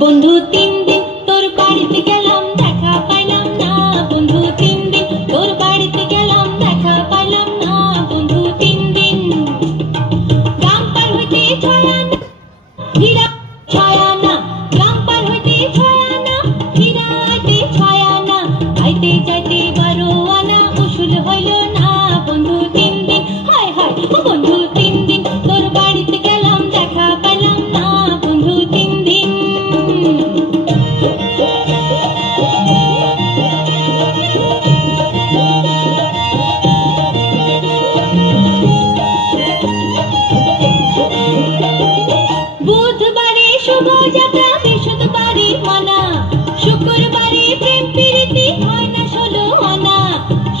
বন্ধু 3 দিন তোর বাড়িতে গেলাম দেখা পাইলাম না বন্ধু 3 দিন তোর বাড়িতে গেলাম দেখা পাইলাম না বন্ধু 3 দিন গ্রাম পার হইতে ছয় আনা হীরা ছয় আনা গ্রাম পার হইতে ছয় আনা হীরা আইতে ছয় আনা আইতে যাইতে 12 আনা উসুল হইল না বন্ধু 3 দিন হায় হায় ও বন্ধু 3 দিন তোর বাড়িতে গেলাম দেখা পাইলাম না বন্ধু 3 দিন বুধবারে শুভ যাত্রা বৃহস্পতিবারে মানা শুক্রবারে প্রেম প্রীতি হয় না 16 আনা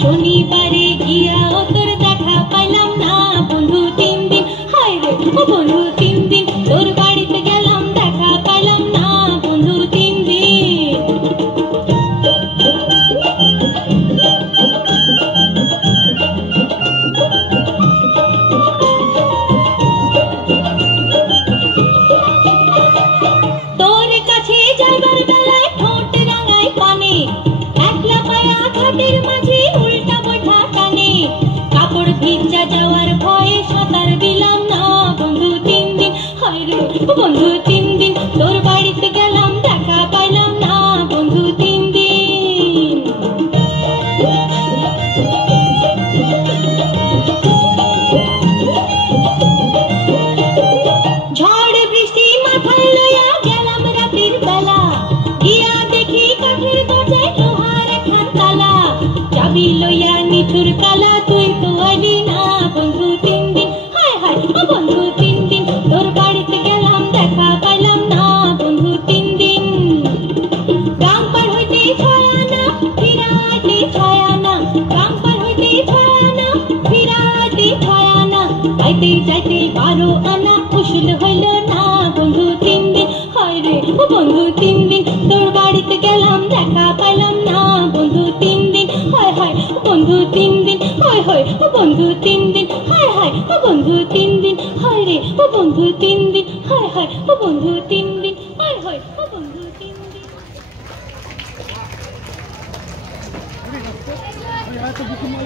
শনিবারে গিয়া তোর দেখা পাইলাম না বন্ধু 3 দিন হায় রে ও বন্ধু 3 দিন তোর বাড়িতে গেলাম দেখা পাইলাম না বন্ধু 3 দিন তোর কাছে যাবার বেলায় ঠোঁট রাঙায় পানে একলা পায়া ঘাটের মাঝে উল্টা বৈঠা টানে কাপড় ভিজা যাওয়ার ভয়ে সাঁতার দিলাম না বন্ধু 3 দিন হায় রে ও বন্ধু 3 দিন তোর বাড়িতে গেলাম দেখা পাইলাম না বন্ধু 3 দিন ঝড় বৃষ্টি মাথায় লইয়া গেলাম রাতের বেলা গিয়া দেখি কাঠের দরজায় লোহার একখান তালা চাবি লইয়া নিঠুর কালা তুই তো আইলি না বন্ধু 3 দিন হায় হায় ও বন্ধু 3 দিন তোর বাড়িতে গেলাম দেখা পাইলাম না বন্ধু 3 দিন গ্রাম পার হইতে ছয় আনা হীরা আইতে ছয় আনা গ্রাম পার হইতে ছয় আনা হীরা আইতে ছয় আনা আইতে যাইতে 12 আনা উসুল হইল না বন্ধু 3 দিন হায় রে ও বন্ধু 3 দিন তোর বাড়িতে গেলাম দেখা পাইলাম না বন্ধু 3 দিন হায় হায় ও বন্ধু 3 দিন হায় হায় ও বন্ধু 3 দিন হায় হায় ও বন্ধু 3 দিন হায় রে ও বন্ধু 3 দিন হায় হায় ও বন্ধু 3 দিন হায় হায় ও বন্ধু 3 দিন Ay, ito bukan mo,